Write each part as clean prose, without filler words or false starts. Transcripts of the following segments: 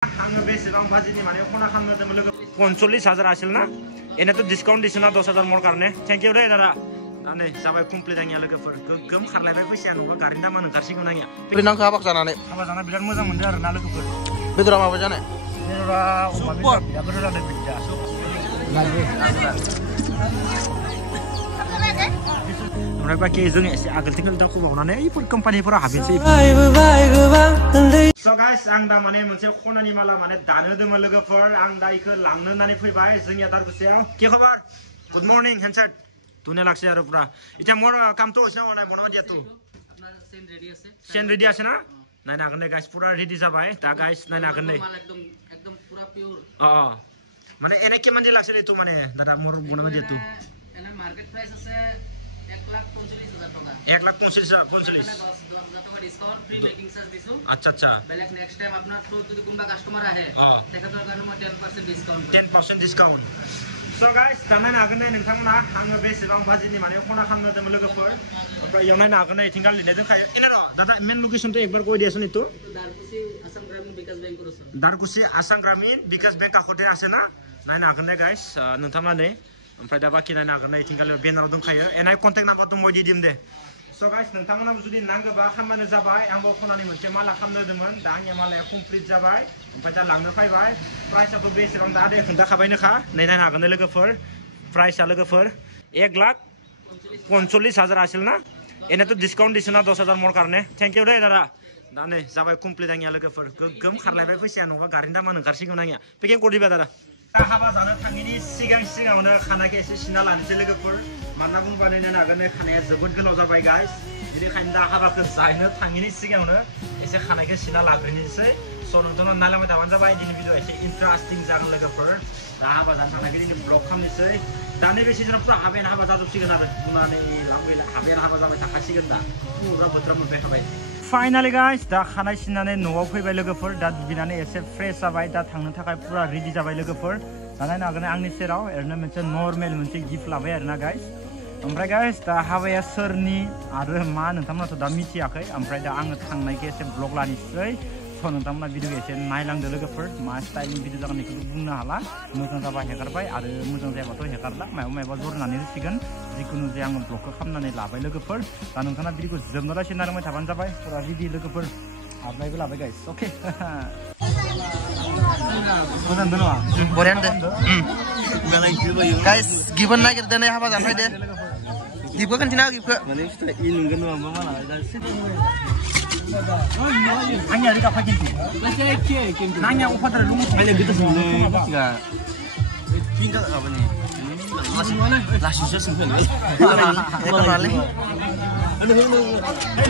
आङो बेसेबां बाजिनि माने खना खालामनो होदोंमोन लोगो 45,000 आसिल ना एनाथ' डिसकाउन्ट दिसना 10,000 मर कारने थेंक इउ दे दादा दा नै जाबाय कमप्लिट आंनिया लोगोफोर गोगोम खारलायबाय फैसाया नङा गारिनि दामा ओंखारसिगोन आंनिया नांखो हाबा जानानै बिराद मोजां मोनदों आरो ना लोगोफोर बेदरा माबा जानाय बेदरा अमा बेदर बिराद गोथाव जादों बिदा ओमफ्राय बाखि जों एसे आगोलथिं दावखोबावनानै बैफोर कम्पानिफोरा हाबनोसै स' गाइस आं दा माने मोनसे खनानि माला माने दानो होदोंमोन लोगोफोर आं दा इखौ लांनो होननानै फैबाय जोंनिया दारगुसेयाव के खबर गुड मर्निं हेन्डसेट तुने लागছে আৰু পুৰা এতিয়া মোৰ কামটো হৈছে না বনাব দিয়া তো আপোনাৰ চেন ৰেডি আছে না নাই না আগনে গাইস পুৰা ৰেডি যাবাই তা গাইস নাই না আগনে একদম পুৰা পিওর মানে এনে কিমান দি লাগছে তো মানে দাদা মোৰ বনাব দিয়া তো এনে মার্কেট প্রাইস আছে 1,45,000 টাকা 1,45,000 টাকা ডিসকাউন্ট ফ্রি মেকিং চার্জ দিছো আচ্ছা বেলেগ নেক্সট টাইম আপনার ফ্লো যদি কোনবা কাস্টমার আহে তেখেতৰ কাৰণে মই 10% ডিসকাউন্ট 10% ডিসকাউন্ট स' गाइस दा नायनो हागोन दे नोंथांमोना आङो बेसेबां बाजिनि माने खना खालामनो होदोंमोन लोगोफोर ओमफ्राय इयाव नायनो हागोन दे इथिंगाल लिरनाय दंखायो एने र' दादा मेन लकेसनथ' एकबार কৈ দিয়াচোন इतो दारकुसि आसाम ग्रामीण विकास बेंक काखते আছে ना नायनो हागोन दे गाइस नोंथांमोना नै ओमफ्राय दा बाखि नायनो हागोन दे इथिंगाल बेनाराव दंखायो एनाय कन्टेक्ट नाम्बार दं মই দি দিম दे स' गाइस नोंथांमोनाबो जुदि नांगौबा खामानो जाबाय आंबो खनानि मोनसे माला खालामनो होदोंमोन दा आंनि मालाया कमप्लिट जाबाय ओमफ्राय दा लांनो फैबाय प्राइसआथ' बेसेबां दा दे खोन्थाखाबायनोखा नै नायनो हागोन दे लोगोफोर प्राइसआ लोगोफोर 1,45,000 आसिल ना एनाथ' डिसकाउन्ट दिसना 10,000 मर कारने थेंक इउ दे दादा दा नै जाबाय कमप्लिट आंनिया लोगोफोर गोगोम खारलायबाय फैसाया नङा गारिनि दामा ओंखारसिगोन आंनिया पेकिं करदिबा दादा दा हाबा जानो थाङिनि सिगाङावनो खानाखौ एसे सिना लानोसै लोगोफोर मानोना बुंबा नायनो हागोन दे खानाया जोबोद गोलाव जाबाय गाइस बेनिखायनो दा हाबाखौ जानो थाङिनि सिगाङावनो एसे खानायखौ सिना लाग्रोनोसै स' नोंथांमोना नायलांबाय थाबानो जाबाय दिनै भिडिअ एसे इन्टारेस्टिं जागोन लोगोफोर दा हाबा जानो थांनायखौ दिनै ब्लग खालामनोसै दानि बे सिजनाव पुरा हाबायानो हाबा जाजोबसिगोन आरो बुंनानै हाबायानो हाबा जाबाय थाखासिगोन दा पुरा बोथोरा मोनफैखाबाय फाइनालि गाइस दा खानाय सिननानै न'आव फैबाय लोगोफोर दा दुगैनानै एसे फ्रेश जाबाय दा थांनो थाखाय पुरा रेडि जाबाय लोगोफोर दा नायनो हागोन आंनि सेराव ओरैनो मोनसे नर्मेल मोनसे गिफ्ट लाबाय आरोना गाइस ओमफ्राय गाइस दा हाबाया सोरनि आरो मा नोंथांमोनाथ' दा मिथियाखै ओमफ्राय दा आङो थांनायखौ एसे ब्लग लानोसै स' नोंथांमोना भिडिअ एसे नायलांदो लोगोफोर मा स्टाइलनि भिडिअ जागोन बेखौ बुंनो हाला मोजां जाबा हेगारबाय आरो मोजां जायाबाथ' हेगारला माबा जरनानै होसिगोन जिखुनु जे आङो ब्लगखौ खालामनानै लाबाय लोगोफोर दा नोंथाङा भिडिअखौ जोबनोलासे नायलांबाय थाबानो जाबाय पुरा रेडि लोगोफोर आबनायबो लाबाय गाइस अके मोजां दं नङा बरियानो दे गाइस गिबन नागिरदो नै हाबा जानो फैदो गिबखौ खोन्थिना गिबखौ माने इ नुगोन नङा माला आंनिया रि गाफा किन्थु आंनिया अफादार लुम माने गोदो सोंनो बाथिगा पिंका गाबनि लासि सोंफैनो एखनालै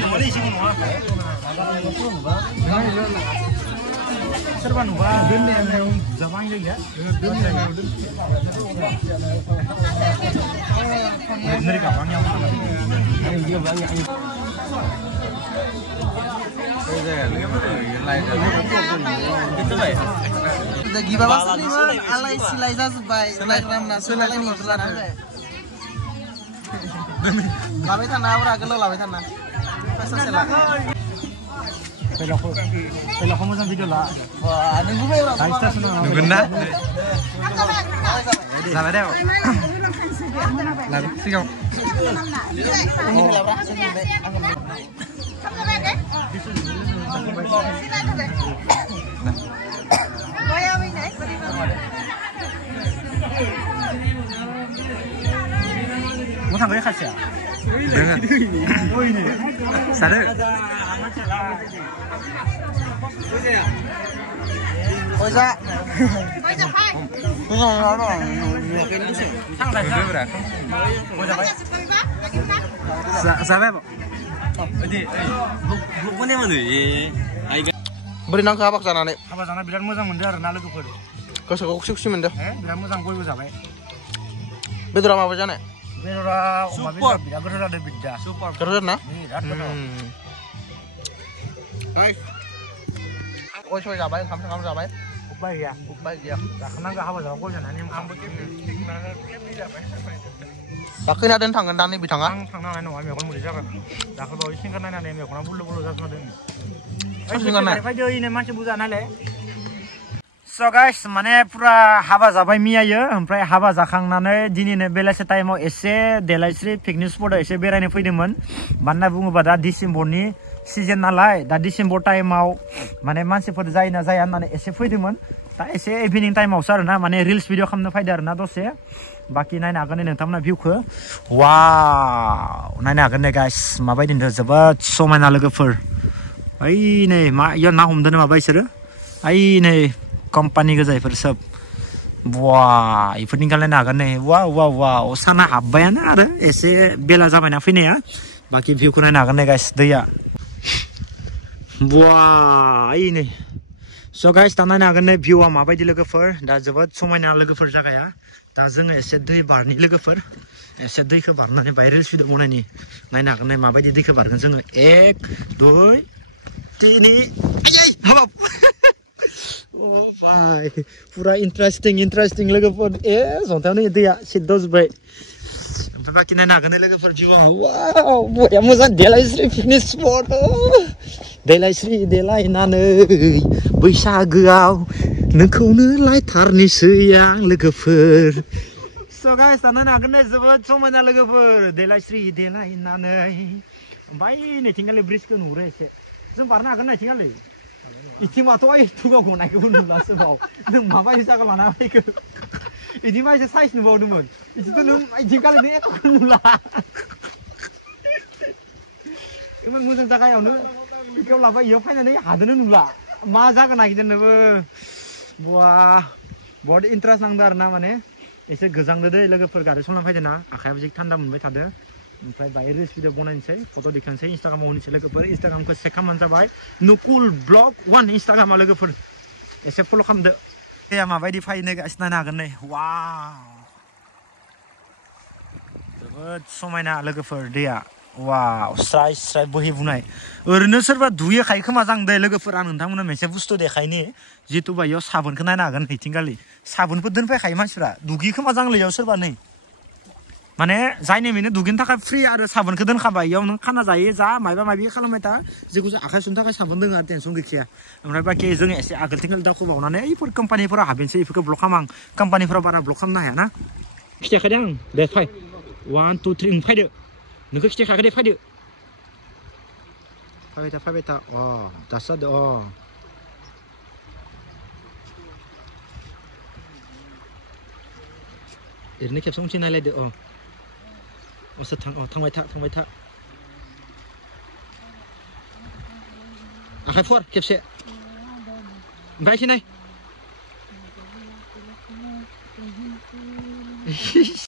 नङालै एसे नङा सोरबा नुबा दोननायाव जाबां जायगा दोननायाव दोननाय गाबांयाव गिबाबा सोलिमोन आलाय सिलाय जाजोब्बाय सोलायग्रामना सोलायलायनि लानांगौ लाबाय थाना आब्रा गोलाव लाबाय थाना पहिलाखौ मोजां भिडिअ ला नुगोन ना जाबाय दे सिगां mau tangganya khas ya? Dengan. Oh ini. Sadar. Oja. Oja hai. Sangat berapa? Oja hai. Sampai apa? bukan yang mana Beri nangka habak जानानै हाबा जाना बिराद मोजां मोनदों आरो ना लोगोफोर गोसोखौ खुसि मोनदों बिराद मोजां बयबो जाबाय बेदरा माबा जानाय बेदरा अमा बेदर बिराद गोथाव जादों बिदा सुपार गोथाव ना बिराद गोथाव गय सय जाबाय ओंखाम जाबाय उपाय गैया जाखानांगौ हाबा जाबा गय जानानै ओंखामबो दा खैनादों थांगोन दा नै बिथाङा आं थांनो हानाय नङा मेगन मुलि जागोन दाखालै सिंगार नायनानै मेगना बुरलु जाजोबदों फैदो इनो मानसि बुरजा नालाय So guys, माने पुरा हाबा जाबाय मियायो ओमफ्राय हाबा जाखांनानै दिनैनो बेलासे टाइमाव एसे देलायस्रि पिकनिक स्पटआव एसे बेरायनो फैदोंमोन मानोना बुङोबा दा डिसेम्बरनि सिजन नालाय दा डिसेम्बर टाइमाव माने मानसिफोर जायो ना जाया होननानै एसे फैदोंमोन दा एसे इभिनिं टाइमावसो आरोना माने रिल्स भिडिअ खालामनो फैदों आरोना दसे बाखि नायनो हागोन नोंथांमोना भिउखौ वाव नायनो हागोन दे गाइस माबायदि जोबोद समायना लोगोफोर ओइ नै मा इयाव ना हमदों नामा बिसोरो ओइ नै कम्पानी गोजायफोर सब वाह इफोरनि गालायनो हागोन नै वाव वाव वाव साना हाबबायानो आरो एसे बेला जाबायना फैनाया बाखि भिउखौ नायनो हागोन नै गाइस दैया वाह ओइ नै स गाइस दा नायनो हागोन नै भिउआ माबायदि लोगोफोर दा जोबोद समायना लोगोफोर जागाया दा जोङो एसे दै बारनि लोगोफोर एसे दैखौ बारनानै बाय रिल्स भिडिअ बनायनि नायनो हागोन नै माबायदि दैखौ बारगोन जोङो 1 2 3 हाबाब Oh भाई पूरा इंटरेस्टिंग लोगोफोर ए जंतायावनो दैया सिद्धजोब्बाय ओमफ्राय बाखि नायनो हागोन लोगोफोर भिउआ वाव बया मोजां देलायस्रि पिकनिक स्पट देलायस्रि देलायनानै बैसागोआव नोंखौनो लायथारनोसै आं लोगोफोर स गाइस नायनो हागोन जोबोद समायना लोगोफोर देलायस्रि देलायनानै ओमफ्राय नैथिंगालि ब्रिजखौ नुहुरो एसे जों बारनो हागोन नैथिंगालि इथिंबाथ' ओइ थुगावखौ नायखौबो नुलासो बाव नों माबायदि जायगा लाना फैखो इदि मा एसे साइज नुबावदोंमोन इदिथ' नों इदिंखालि नों एकखौ नुला इमान मोजां जायगायावनो इयाव लाबाय इयाव फैनानै हादोनो नुला मा जायगा नागिरदों नोबो वाह बहुत इन्टारेस्ट नांदों आरोना माने एसे गोजांदो दै लोगोफोर गारि सलायना फैदों ना आखायाबो जि थान्दा मोनबाय थादों ओमफ्राय बाय रिल्स भिडिअ बनायनोसै फट' दिखांनोसै इन्स्टाग्रामाव होनोसै लोगोफोर इन्स्टाग्रामखौ चेक खालामबानो जाबाय नुकुल ब्लग 1 इन्स्टाग्रामा लोगोफोर एसे फल' खालामदो दैया माबायदि फैनो गाइस नायनो हागोन नै वाव जोबोद समायना लोगोफोर दैया वाव स्राय स्राय बोहैबोनाय ओरैनो सोरबा दुगैखायो खोमा जां दे लोगोफोर आं नोंथांमोननो मोनसे बुस्थु देखायनि जितु बायाव साबोनखौ नायनो हागोन नैथिंगालि साबोनफोर दोनफैखायो मानसिफ्रा दुगैयो खोमा जांलै इयाव सोरबा नै माने जायनि मेनो दुगैनो थाखाय फ्रि आरो साबोनखौ दोनखाबाय इयाव नों खाना जायो जा माबा माबि खालामबाय था जेखौ आखाइ सुनो थाखाय साबोन दोङो आरो टेनसन गैखाया ओमफ्राय बाखि जोङो एसे आगोलथिं दावखोबावनानै बेफोर कम्पानिफोराव हाबनोसै बेफोरखौ ब्लक खालाम आं कम्पानिफोराव बारा ब्लक खालामनो हायाना खिथाखादों आं दे फै 1 2 3 फैदो नोंखौ खिथाखाखै दे फैदो फैबाय था अ दासो जादो अ ओरैनो खेबसे उनथिं नायलायदो अ असो थांबाय था आखाइ फुवार खेबसे ओमफ्राय एसे नाय